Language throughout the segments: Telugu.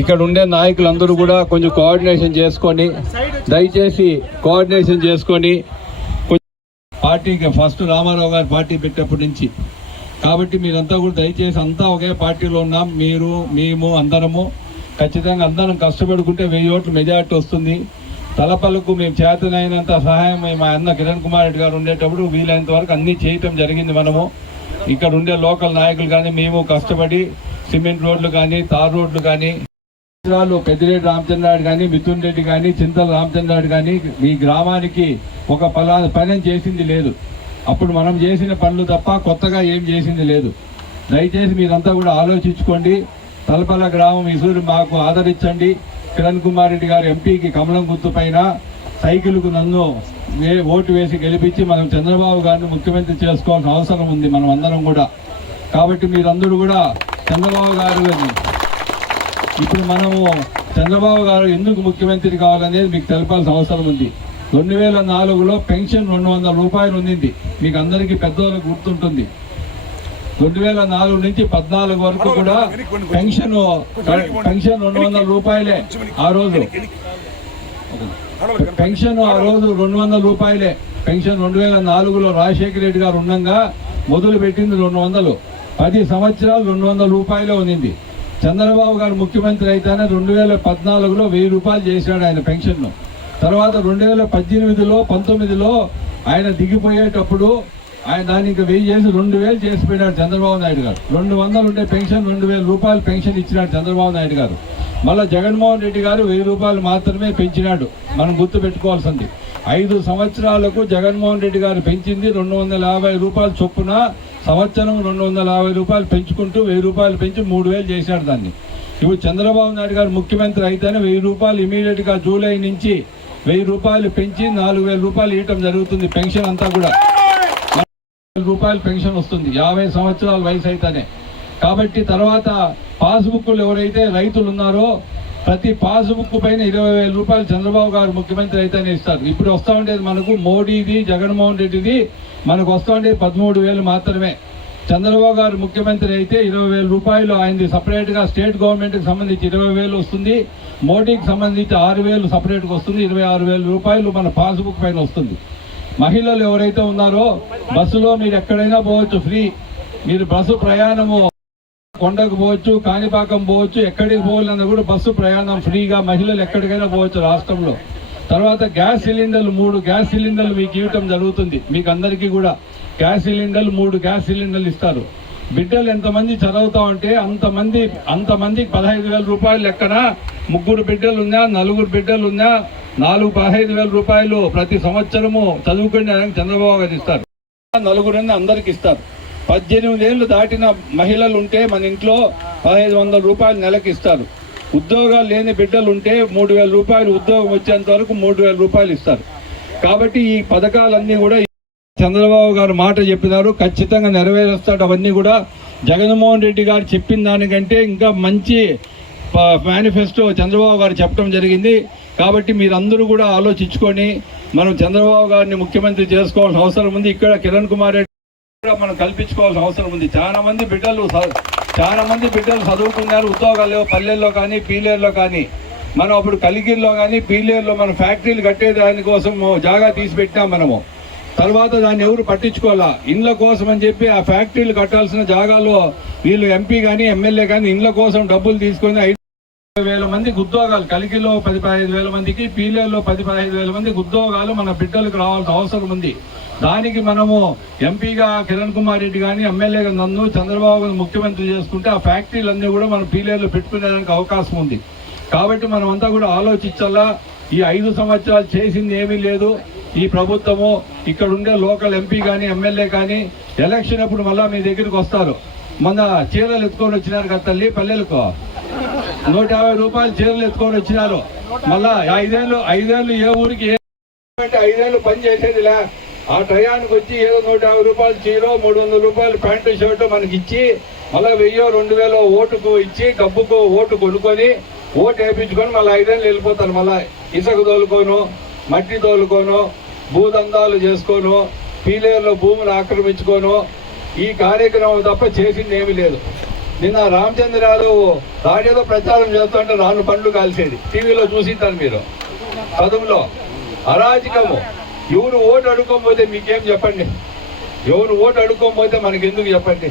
ఇక్కడ ఉండే నాయకులందరూ కూడా కొంచెం కోఆర్డినేషన్ చేసుకొని దయచేసి పార్టీకి ఫస్ట్ రామారావు గారు పార్టీ పెట్టేప్పటి నుంచి కాబట్టి మీరంతా కూడా దయచేసి అంతా ఒకే పార్టీలో ఉన్నాం. మీరు మేము అందరము ఖచ్చితంగా అందరం కష్టపడుకుంటే 1000 ఓట్లు మెజార్టీ వస్తుంది. తలపలకు మేము చేతనైనంత సహాయం మా అన్న కిరణ్ కుమార్ రెడ్డి గారు ఉండేటప్పుడు వీలైనంత వరకు అన్నీ చేయటం జరిగింది. మనము ఇక్కడ ఉండే లోకల్ నాయకులు కానీ మేము కష్టపడి సిమెంట్ రోడ్లు కానీ తార్ రోడ్లు కానీ పెద్దిరెడ్డి రామచంద్రారెడ్డి కానీ మిథున్ రెడ్డి కానీ చింతల రామచంద్రారెడ్డి కానీ ఈ గ్రామానికి ఒక పని చేసింది లేదు. అప్పుడు మనం చేసిన పనులు తప్ప కొత్తగా ఏం చేసింది లేదు. దయచేసి మీరంతా కూడా ఆలోచించుకోండి. తలపల గ్రామం ఇసురు మాకు ఆదరించండి. కిరణ్ కుమార్ రెడ్డి గారు ఎంపీకి కమలం గుర్తు పైన సైకిల్కు నన్ను ఓటు వేసి గెలిపించి మనం చంద్రబాబు గారిని ముఖ్యమంత్రి చేసుకోవాల్సిన అవసరం ఉంది మనం అందరం కూడా. కాబట్టి మీరందరూ కూడా చంద్రబాబు గారు ఇప్పుడు మనము చంద్రబాబు గారు ఎందుకు ముఖ్యమంత్రి కావాలనేది మీకు తెలపాల్సిన అవసరం ఉంది. 2004లో పెన్షన్ 200 రూపాయలు ఉండింది. మీకు అందరికీ పెద్దవాళ్ళకి గుర్తుంటుంది. 2004 నుంచి 14 వరకు కూడా పెన్షన్ 200 రూపాయలే. ఆ రోజు పెన్షన్ 200 రూపాయలే. పెన్షన్ 2004లో రాజశేఖర రెడ్డి గారు ఉండగా మొదలు పెట్టింది 200. 10 సంవత్సరాలు 200 రూపాయలే ఉన్నింది. చంద్రబాబు గారు ముఖ్యమంత్రి అయితేనే 2014లో 1000 రూపాయలు చేశాడు ఆయన పెన్షన్ను. తర్వాత 2018లో 19లో ఆయన దిగిపోయేటప్పుడు ఆయన దాన్ని ఇంకా 1000 చేసి 2000 చేసిపోయినాడు చంద్రబాబు నాయుడు గారు. 200 ఉండే పెన్షన్ 2000 రూపాయలు పెన్షన్ ఇచ్చినాడు చంద్రబాబు నాయుడు గారు. మళ్ళీ జగన్మోహన్ రెడ్డి గారు 1000 రూపాయలు మాత్రమే పెంచినాడు. మనం గుర్తు పెట్టుకోవాల్సింది 5 సంవత్సరాలకు జగన్మోహన్ రెడ్డి గారు పెంచింది 250 రూపాయలు చొప్పున సంవత్సరం 250 రూపాయలు పెంచుకుంటూ 1000 రూపాయలు పెంచి 3000 చేశాడు దాన్ని. ఇప్పుడు చంద్రబాబు నాయుడు గారు ముఖ్యమంత్రి అయితేనే 1000 రూపాయలు ఇమీడియట్గా జూలై నుంచి 1000 రూపాయలు పెంచి 4000 రూపాయలు ఇవ్వటం జరుగుతుంది. పెన్షన్ అంతా కూడా రూపాయలు పెన్షన్ వస్తుంది 50 సంవత్సరాల వయసు అయితేనే. కాబట్టి తర్వాత పాస్బుక్లు ఎవరైతే రైతులు ఉన్నారో ప్రతి పాస్బుక్ పైన 20,000 రూపాయలు చంద్రబాబు గారు ముఖ్యమంత్రి అయితేనే ఇస్తారు. ఇప్పుడు వస్తూ ఉండేది మనకు మోడీది జగన్మోహన్ రెడ్డిది మనకు వస్తూ ఉండేది 13,000 మాత్రమే. చంద్రబాబు గారు ముఖ్యమంత్రి అయితే 20,000 రూపాయలు ఆయనది సపరేట్గా స్టేట్ గవర్నమెంట్కి సంబంధించి 20,000 వస్తుంది. మోడీకి సంబంధించి 6,000 సపరేట్గా వస్తుంది. 26,000 రూపాయలు మన పాస్బుక్ పైన వస్తుంది. మహిళలు ఎవరైతే ఉన్నారో బస్సులో మీరు ఎక్కడైనా పోవచ్చు ఫ్రీ. మీరు బస్సు ప్రయాణము కొండకు పోవచ్చు, కాణిపాకం పోవచ్చు, ఎక్కడికి పోవాలన్నా కూడా బస్సు ప్రయాణం ఫ్రీగా మహిళలు ఎక్కడికైనా పోవచ్చు రాష్ట్రంలో. తర్వాత గ్యాస్ సిలిండర్లు 3 గ్యాస్ సిలిండర్లు మీకు ఇవ్వటం జరుగుతుంది. మీకు అందరికీ కూడా గ్యాస్ సిలిండర్లు 3 గ్యాస్ సిలిండర్లు ఇస్తారు. బిడ్డలు ఎంతమంది చదువుతా ఉంటే అంతమందికి 15,000 రూపాయలు లెక్కన 3 బిడ్డలు ఉన్నా 4 బిడ్డలు ఉన్నా 15,000 రూపాయలు ప్రతి సంవత్సరము చదువుకునే చంద్రబాబు గారు ఇస్తారు. 4 అందరికి ఇస్తారు. 18 ఏళ్ళు దాటిన మహిళలు ఉంటే మన ఇంట్లో 1,500 రూపాయలు నెలకి ఇస్తారు. ఉద్యోగాలు లేని బిడ్డలు ఉంటే 3,000 రూపాయలు ఉద్యోగం వచ్చేంత వరకు 3,000 రూపాయలు ఇస్తారు. కాబట్టి ఈ పథకాలన్నీ కూడా చంద్రబాబు గారు మాట చెప్పినారు, ఖచ్చితంగా నెరవేరుస్తాడు. అవన్నీ కూడా జగన్మోహన్ రెడ్డి గారు చెప్పిన దానికంటే ఇంకా మంచి మేనిఫెస్టో చంద్రబాబు గారు చెప్పడం జరిగింది. కాబట్టి మీరందరూ కూడా ఆలోచించుకొని మనం చంద్రబాబు గారిని ముఖ్యమంత్రి చేసుకోవాల్సిన అవసరం ఉంది. ఇక్కడ కిరణ్ కుమార్ రెడ్డి కూడా మనం కల్పించుకోవాల్సిన అవసరం ఉంది. చాలా మంది బిడ్డలు చదువుకున్నారు, ఉద్యోగాలు లేవు పల్లెల్లో కానీ పీలేరులో కానీ. మనం అప్పుడు కలిగిరిలో కానీ పీలేరులో మనం ఫ్యాక్టరీలు కట్టే దానికోసం జాగా తీసి పెట్టాం మనము. తర్వాత దాన్ని ఎవరు పట్టించుకోవాలా. ఇండ్ల కోసం అని చెప్పి ఆ ఫ్యాక్టరీలు కట్టాల్సిన జాగాలో వీళ్ళు ఎంపీ కానీ ఎమ్మెల్యే కానీ ఇండ్ల కోసం డబ్బులు తీసుకొని 5,000 మందికి ఉద్యోగాలు, కలిగిలో 10-15,000 మందికి, పీలేరులో 10-15,000 మందికి ఉద్యోగాలు మన బిడ్డలకు రావాల్సిన అవసరం ఉంది. దానికి మనము ఎంపీగా కిరణ్ కుమార్ రెడ్డి కానీ ఎమ్మెల్యేగా నన్ను చంద్రబాబు ముఖ్యమంత్రి చేసుకుంటే ఆ ఫ్యాక్టరీలన్నీ కూడా మన పీలేరులో పెట్టుకునేదానికి అవకాశం ఉంది. కాబట్టి మనం అంతా కూడా ఆలోచించాలా. ఈ 5 సంవత్సరాలు చేసింది ఏమీ లేదు ఈ ప్రభుత్వము. ఇక్కడ ఉండే లోకల్ ఎంపీ కానీ ఎమ్మెల్యే కానీ ఎలక్షన్ అప్పుడు మళ్ళా మీ దగ్గరికి వస్తారు. మన చీరలు ఎత్తుకొని వచ్చినారు కదా తల్లి, పల్లెలకు 150 రూపాయలు చీరలు ఎత్తుకొని వచ్చినారు. మళ్ళా 5 ఏళ్ళు ఏ ఊరికి 5 ఏళ్ళు పని చేసేదిలే. ఆ టయానికి వచ్చి ఏదో 150 రూపాయలు చీరో 300 రూపాయలు ప్యాంటు షర్టు మనకి ఇచ్చి మళ్ళీ 1000-2000 ఓటుకు ఇచ్చి డబ్బుకు ఓటు కొనుక్కొని ఓటు వేయించుకొని మళ్ళీ 5 ఏళ్ళు వెళ్ళిపోతారు. మళ్ళీ ఇసుక తోలుకోను, మట్టి తోలుకోను, భూదందాలు చేసుకోను, పీలేరులో భూములు ఆక్రమించుకోను. ఈ కార్యక్రమం తప్ప చేసింది ఏమీ లేదు. నిన్న రామచంద్ర యాదవ్ రాడియోలో ప్రచారం చేస్తుంటే రాను పండ్లు కాల్చేది టీవీలో చూసింటారు మీరు. చదువులో అరాజకము. ఎవరు ఓటు అడుక్కోకపోతే మీకేం చెప్పండి, ఎవరు ఓటు అడుక్కోకపోతే మనకి ఎందుకు చెప్పండి.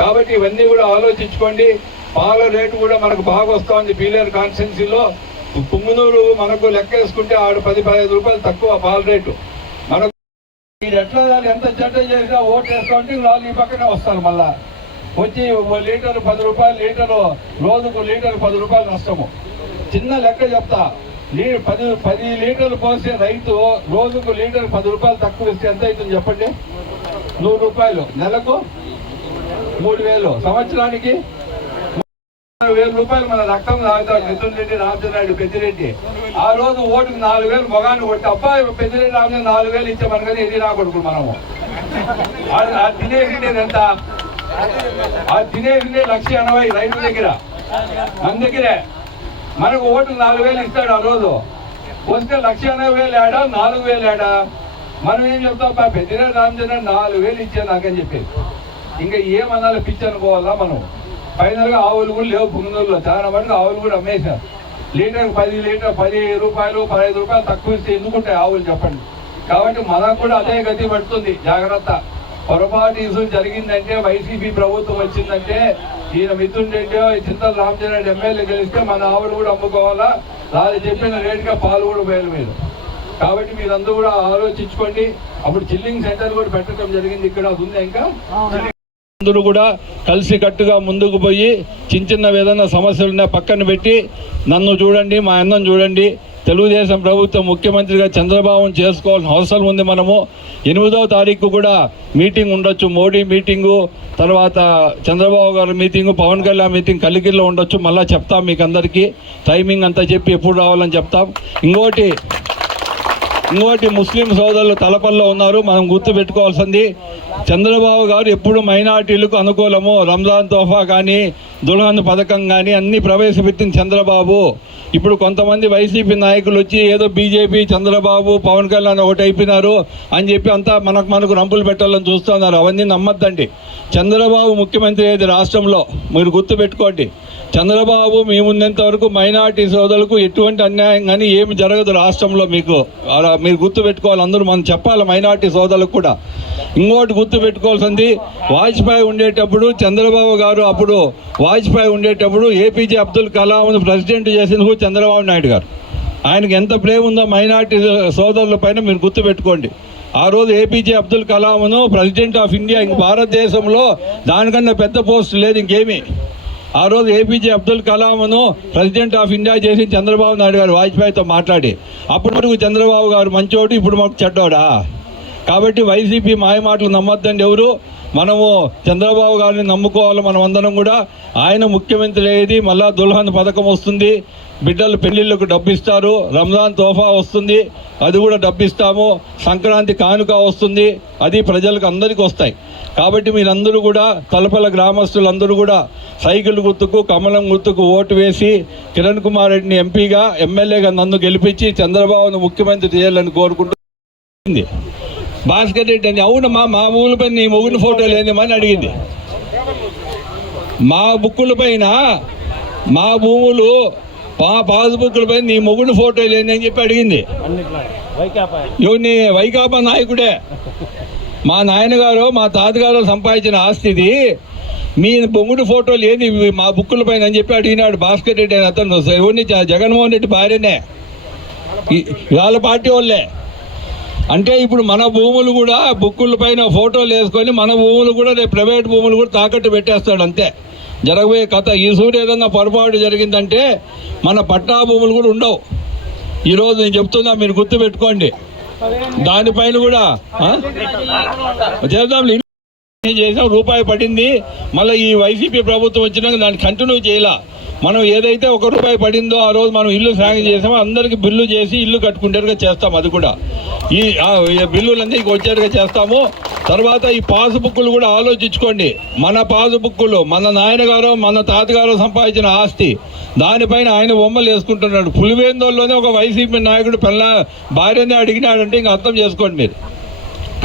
కాబట్టి ఇవన్నీ కూడా ఆలోచించుకోండి. పాల రేటు కూడా మనకు బాగా వస్తూ ఉంది. పీలేరు కాన్స్టిట్యున్సీలో పుంగునూరు మనకు లెక్క వేసుకుంటే ఆడు 10-15 రూపాయలు తక్కువ పాల రేటు. మనకు మీరు ఎట్లా ఎంత చెడ్డ చేసినా ఓటు వేస్తూ ఉంటే వాళ్ళు ఈ పక్కనే వస్తారు. మళ్ళా వచ్చి లీటరు 10 రూపాయలు, లీటరు రోజుకు లీటరు 10 రూపాయలు నష్టము. చిన్న లెక్క చెప్తా, 10 లీటర్లు పోసే రైతు రోజుకు లీటర్ 10 రూపాయలు తక్కువ ఇస్తే ఎంత అవుతుంది చెప్పండి? 100 రూపాయలు. నెలకు 3000, సంవత్సరానికి 3000 రూపాయలు మన రక్తం తాగుతాడు మిథున్ రెడ్డి, రామచంద్ర రెడ్డి, పెద్దిరెడ్డి. ఆ రోజు ఓటుకు 4000 మొగాన్ని కొట్టి అబ్బాయి పెద్దిరెడ్డి రామచంద్ర 4000 ఇచ్చామని కానీ ఇది నా కొడుకు మనము. అది తినేసిండేది ఎంత? అది తినేసిండే 180,000 రైతు దగ్గర, మన దగ్గరే. మనకు ఓటు 4000 ఇస్తాడు. ఆ రోజు వస్తే 180,000 ఏడా, 4000 ఏడా? మనం ఏం చెప్తాం? పెద్దిరెడ్డి రామచంద్ర 4000 ఇచ్చా నాకని చెప్పేసి ఇంకా ఏమన్నా పిచ్చి అనుకోవాలా మనం. ఫైనల్ గా ఆవులు కూడా లేవు పుంగనూరులో. చాలా మటుకు ఆవులు కూడా అమ్మేశారు. లీటర్ 10 రూపాయలు 15 రూపాయలు తక్కువ ఇస్తే ఎందుకుంటాయి ఆవులు చెప్పండి. కాబట్టి మనకు కూడా అదే గతి పడుతుంది. జాగ్రత్త. పొరపాటు ఇసు జరిగిందంటే, వైసీపీ ప్రభుత్వం వచ్చిందంటే, ఈయన మిథున్ రెడ్డి, చింతల రామచంద్ర రెడ్డి ఎమ్మెల్యే గెలిస్తే మన ఆవులు కూడా అమ్ముకోవాలా, వాళ్ళు చెప్పిన రేటుగా పాలు కూడా వేలు మీద. కాబట్టి మీరందరూ కూడా ఆలోచించుకోండి. అప్పుడు చిల్లింగ్ సెంటర్ కూడా పెట్టడం జరిగింది ఇక్కడ. అది ఉంది ఇంకా. అందరూ కూడా కలిసి కట్టుగా ముందుకు పోయి చిన్న ఏదైనా సమస్యలున్నా పక్కన పెట్టి నన్ను చూడండి, మా అన్నం చూడండి. తెలుగుదేశం ప్రభుత్వం ముఖ్యమంత్రిగా చంద్రబాబును చేసుకోవాల్సిన అవసరం ఉంది. మనము 8వ తారీఖు కూడా మీటింగ్ ఉండొచ్చు. మోడీ మీటింగు, తర్వాత చంద్రబాబు గారి మీటింగు, పవన్ కళ్యాణ్ మీటింగ్ కలిగిరిలో ఉండొచ్చు. మళ్ళీ చెప్తాం మీకు అందరికీ టైమింగ్ అంతా చెప్పి ఎప్పుడు రావాలని చెప్తాం. ఇంకోటి ముస్లిం సోదరులు తలపల్లో ఉన్నారు. మనం గుర్తు పెట్టుకోవాల్సింది, చంద్రబాబు గారు ఎప్పుడు మైనార్టీలకు అనుకూలము. రంజాన్ తోఫా కానీ, దుల్హన్ పథకం కానీ అన్ని ప్రవేశపెట్టిన చంద్రబాబు. ఇప్పుడు కొంతమంది వైసీపీ నాయకులు వచ్చి ఏదో బీజేపీ, చంద్రబాబు, పవన్ కళ్యాణ్ ఒకటి అయిపోయినారు అని చెప్పి అంతా మనకు రంపులు పెట్టాలని చూస్తున్నారు. అవన్నీ నమ్మద్దండి. చంద్రబాబు ముఖ్యమంత్రి అయ్యేది రాష్ట్రంలో. మీరు గుర్తు పెట్టుకోండి. చంద్రబాబు మేమున్నంత వరకు మైనార్టీ సోదరులకు ఎటువంటి అన్యాయం కానీ ఏమి జరగదు రాష్ట్రంలో. మీరు గుర్తు పెట్టుకోవాలి. అందరూ మనం చెప్పాలి మైనార్టీ సోదరులకు కూడా. ఇంకోటి గుర్తు పెట్టుకోవాల్సింది, వాజ్పేయి ఉండేటప్పుడు చంద్రబాబు గారు, అప్పుడు వాజ్పేయి ఉండేటప్పుడు ఏపీజే అబ్దుల్ కలాంను ప్రెసిడెంట్ చేసింది చంద్రబాబు నాయుడు గారు. ఆయనకి ఎంత ప్రేమ ఉందో మైనార్టీ సోదరుల పైన మీరు గుర్తు పెట్టుకోండి. ఆ రోజు ఏపీజే అబ్దుల్ కలాంను ప్రెసిడెంట్ ఆఫ్ ఇండియా, ఇంక భారతదేశంలో దానికన్నా పెద్ద పోస్ట్ లేదు ఇంకేమీ. ఆ రోజు ఏపీజే అబ్దుల్ కలాంను ప్రెసిడెంట్ ఆఫ్ ఇండియా చేసి చంద్రబాబు నాయుడు గారు వాజ్పేయితో మాట్లాడి, అప్పటి వరకు చంద్రబాబు గారు మంచోడు, ఇప్పుడు మాకు చెడ్డోడా. కాబట్టి వైసీపీ మాయమాటలు నమ్మొద్దండి ఎవరు. మనము చంద్రబాబు గారిని నమ్ముకోవాలి. మనం అందరం కూడా. ఆయన ముఖ్యమంత్రి అయ్యేది. మళ్ళా దుల్హన్ పథకం వస్తుంది, బిడ్డలు పెళ్లిళ్ళకు డబ్బిస్తారు, రంజాన్ తోఫా వస్తుంది, అది కూడా డబ్బిస్తాము, సంక్రాంతి కానుక వస్తుంది, అది ప్రజలకు అందరికీ వస్తాయి. కాబట్టి మీరందరూ కూడా, తలపల గ్రామస్తులందరూ కూడా సైకిల్ గుర్తుకు, కమలం గుర్తుకు ఓటు వేసి కిరణ్ కుమార్ రెడ్డిని ఎంపీగా, ఎమ్మెల్యేగా నన్ను గెలిపించి చంద్రబాబును ముఖ్యమంత్రి చేయాలని కోరుకుంటుంది. భాస్కర్ రెడ్డి అని, అవునమ్మా మా ఊళ్ళపై నీ మొగుని ఫోటోలు ఏందమ్మని అడిగింది. మా బుక్కుల పైన, మా భూములు, మా పాస్బుక్ల పైన నీ మొగుని ఫోటోలు ఏంది అని చెప్పి అడిగింది. నీ వైకాపా నాయకుడే. మా నాయనగారు, మా తాతగారు సంపాదించిన ఆస్తిది, మీ బొంగుడు ఫోటోలు ఏంది మా బుక్కుల పైన అని చెప్పి అడిగినాడు భాస్కర్ రెడ్డి అని. అతను ఎవరిని, జగన్మోహన్ రెడ్డి భార్యనే, వాళ్ళ పార్టీ వాళ్ళే. అంటే ఇప్పుడు మన భూములు కూడా బుక్కుల పైన ఫోటోలు వేసుకొని మన భూములు కూడా రేపు ప్రైవేట్ భూములు కూడా తాకట్టు పెట్టేస్తాడు. అంతే జరగబోయే కథ. ఈ సూర్య ఏదన్నా పొరపాటు జరిగిందంటే మన పట్టా భూములు కూడా ఉండవు. ఈరోజు నేను చెప్తున్నా, మీరు గుర్తు పెట్టుకోండి. దానిపైన కూడా చేద్దాం. చేసాం, రూపాయి పడింది. మళ్ళీ ఈ వైసీపీ ప్రభుత్వం వచ్చినాక దాన్ని కంటిన్యూ చేయాల. మనం ఏదైతే ₹1 పడిందో ఆ రోజు మనం ఇల్లు సాగు చేసామో అందరికి బిల్లు చేసి ఇల్లు కట్టుకుంటేరుగా చేస్తాం. అది కూడా ఈ బిల్లులన్నీ వచ్చేట్టుగా చేస్తాము. తర్వాత ఈ పాస్బుక్లు కూడా ఆలోచించుకోండి. మన పాస్బుక్లు, మన నాయనగారు, మన తాతగారు సంపాదించిన ఆస్తి, దానిపైన ఆయన బొమ్మలు వేసుకుంటున్నాడు. పులివేందోల్లోనే ఒక వైసీపీ నాయకుడు భార్యనే అడిగినాడంటే ఇంకా అర్థం చేసుకోండి మీరు.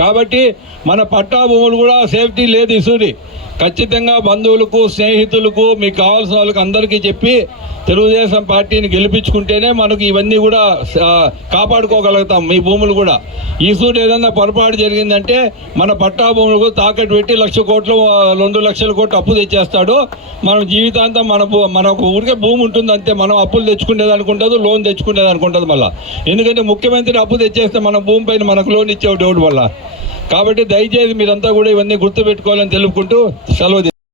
కాబట్టి మన పట్టా భూములు కూడా సేఫ్టీ లేదు. ఇసూరి ఖచ్చితంగా బంధువులకు స్నేహితులకు మీకు కావాల్సిన వాళ్ళకి అందరికీ చెప్పి తెలుగుదేశం పార్టీని గెలిపించుకుంటేనే మనకు ఇవన్నీ కూడా కాపాడుకోగలుగుతాం. మీ భూములు కూడా ఈ సూట్ ఏదన్నా పొరపాటు జరిగిందంటే మన పట్టా భూములకు తాకట్టు పెట్టి 1,00,000 కోట్లు 2 లక్షల కోట్లు అప్పు తెచ్చేస్తాడు. మనం జీవితాంతం మనకు ఊరికే భూమి ఉంటుంది అంతే. మనం అప్పులు తెచ్చుకునేది అనుకుంటుంది, లోన్ తెచ్చుకునేది అనుకుంటుంది మళ్ళీ. ఎందుకంటే ముఖ్యమంత్రి అప్పు తెచ్చేస్తే మన భూమి పైన మనకు లోన్ ఇచ్చేవాడు ఎవడు వల్ల. కాబట్టి దయచేసి మీరంతా కూడా ఇవన్నీ గుర్తుపెట్టుకోవాలని తెలుపుకుంటూ సెలవు.